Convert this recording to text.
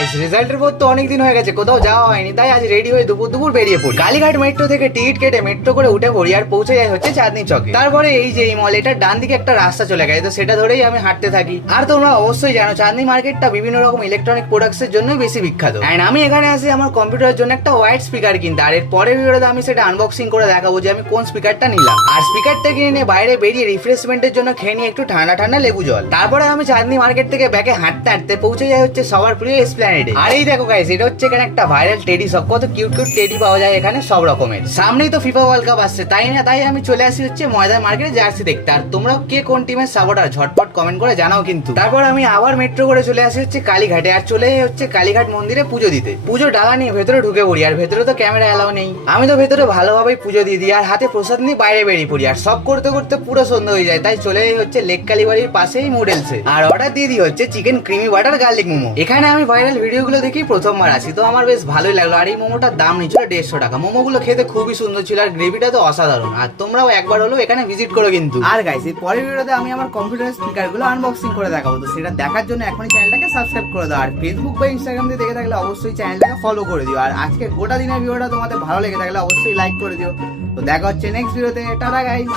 Guys রেজাল্টের পর তো অনেকদিন হয়ে গেছে, কোথাও যাওয়া হয়নি, তাই আজ রেডি হয়ে দুপুর বেরিয়ে পড়ি। কালীঘাট মেট্রো থেকে টিকিট কেটে মেট্রো করে উঠে পড়ি আর পৌঁছে যাই হচ্ছে চাঁদনি চকে। তারপরে এই যে এই মল, এটার ডান দিকে একটা রাস্তা চলে গেছে, তো সেটা ধরেই আমি হাঁটতে থাকি। আর তোমরা অবশ্যই জানো চাঁদনি মার্কেটটা বিভিন্ন রকম ইলেকট্রনিক প্রোডাক্টস এর জন্যই বেশি বিখ্যাত। এন্ড আমি এখানে আসি আমার কম্পিউটারের জন্য একটা ওয়াইড স্পিকার কিনতে, আর এর পরের ভিডিওতে আমি সেটা আনবক্সিং করে দেখাবো যে আমি কোন স্পিকারটা নিলাম। আর স্পিকারটা কিনে নিয়ে বাইরে বেরিয়ে রিফ্রেশমেন্টের জন্য খেয়ে নিয়ে একটু ঠান্ডা ঠান্ডা লেবু জল। তারপরে আমি চাঁদনি মার্কেট থেকে ব্যাকে হাঁটতে হাঁটতে পৌঁছে যাই হচ্ছে সবার প্রিয় এসপ্ল্যানেডে। আর এই দেখো গাইস, এটা হচ্ছে এখানে একটা ভাইরাল টেডি শপ, কত কিউট কিউট টেডি পাওয়া যায় এখানে সব রকমের। সামনেই তো ফিফা ওয়ার্ল্ড কাপ আসছে, তাই আমি চলে আসি হচ্ছে ময়দান মার্কেটে জার্সি দেখতে। আর তোমরাও কে কোন টিমের সাপোর্টার ঝটপট কমেন্ট করে জানাও কিন্তু। তারপর আমি আবার মেট্রো করে চলে আসি হচ্ছে কালীঘাটে, আর চলে হচ্ছে কালীঘাট মন্দিরে পুজো দিতে। পুজো ডালা নিয়ে ভেতরে ঢুকে পড়ি, আর ভেতরে তো ক্যামেরা এলাও নেই। আমি তো ভেতরে ভালোভাবেই পুজো দিয়ে দিই আর হাতে প্রসাদ নিয়ে বাইরে বেরিয়ে পড়ি। আর সব করতে করতে পুরো সন্ধ্যা হয়ে যায়, তাই চলে হচ্ছে লেক কালীবাড়ির পাশেই নুডলসে, আর অর্ডার দিয়ে দিই হচ্ছে chicken creamy butter garlic momo. এখানে আমি ভাইরাল ভিডিওগুলো দেখি প্রথমবার আসি, তো আমার বেশ ভালোই লাগলো। আর এই মোমোটার দাম নিচ্ছিল 150 টাকা। মোমোগুলো খেতে খুবই সুন্দর ছিল, আর গ্রেভিটা তো অসাধারণ। আর তোমরাও একবার হলো এখানে ভিজিট করো কিন্তু। আর গাইস এই পরের ভিডিওতে আমি আমার কম্পিউটার স্পিকারগুলো আনবক্সিং করে দেখাবো, তো সেটা দেখার জন্য এখনই চ্যানেলটাকে সাবস্ক্রাইব করে দাও। আর ফেসবুক বা ইনস্টাগ্রাম দিয়ে দেখে থাকলে অবশ্যই চ্যানেলটাকে ফলো করে দিও। আর আজকে গোটা দিনের ভিডিওটা তোমাদের ভালো লেগে থাকলে অবশ্যই লাইক করে দিও। তো দেখা হচ্ছে নেক্সট ভিডিওতে। Tata guys.